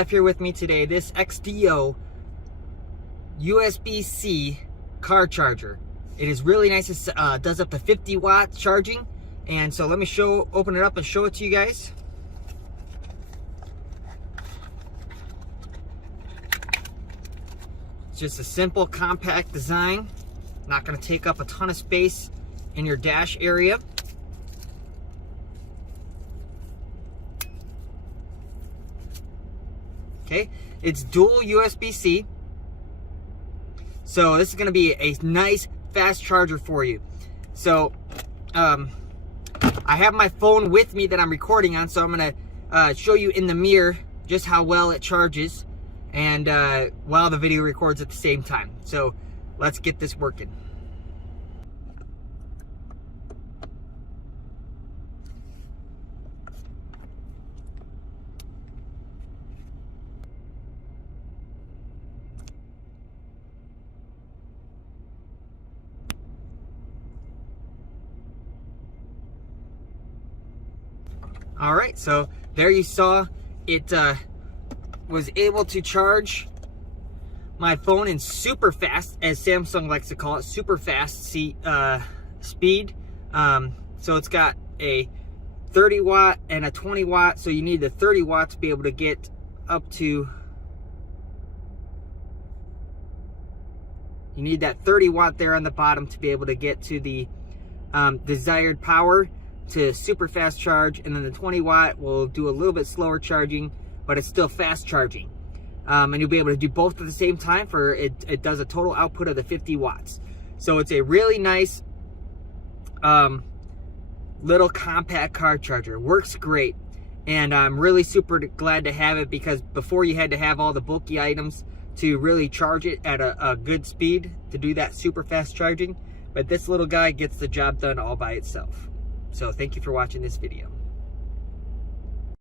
have here with me today this XDO USB-C car charger. It is really nice. It does up to 50 watts charging. And so let me open it up and show it to you guys. It's just a simple, compact design. Not going to take up a ton of space in your dash area. Okay, it's dual USB-C. So this is going to be a nice fast charger for you. So I have my phone with me that I'm recording on, so I'm going to show you in the mirror just how well it charges, and while the video records at the same time. So let's get this working. All right, so there you saw it was able to charge my phone in super fast, as Samsung likes to call it, super fast speed. So it's got a 30 watt and a 20 watt. So you need the 30 watt to be able to get up to, you need that 30 watt there on the bottom to be able to get to the desired power to super fast charge, and then the 20 watt will do a little bit slower charging, but it's still fast charging. And you'll be able to do both at the same time. For it does a total output of the 50 watts. So it's a really nice little compact car charger. Works great, and I'm really super glad to have it, because before you had to have all the bulky items to really charge it at a good speed to do that super fast charging, but this little guy gets the job done all by itself. So thank you for watching this video.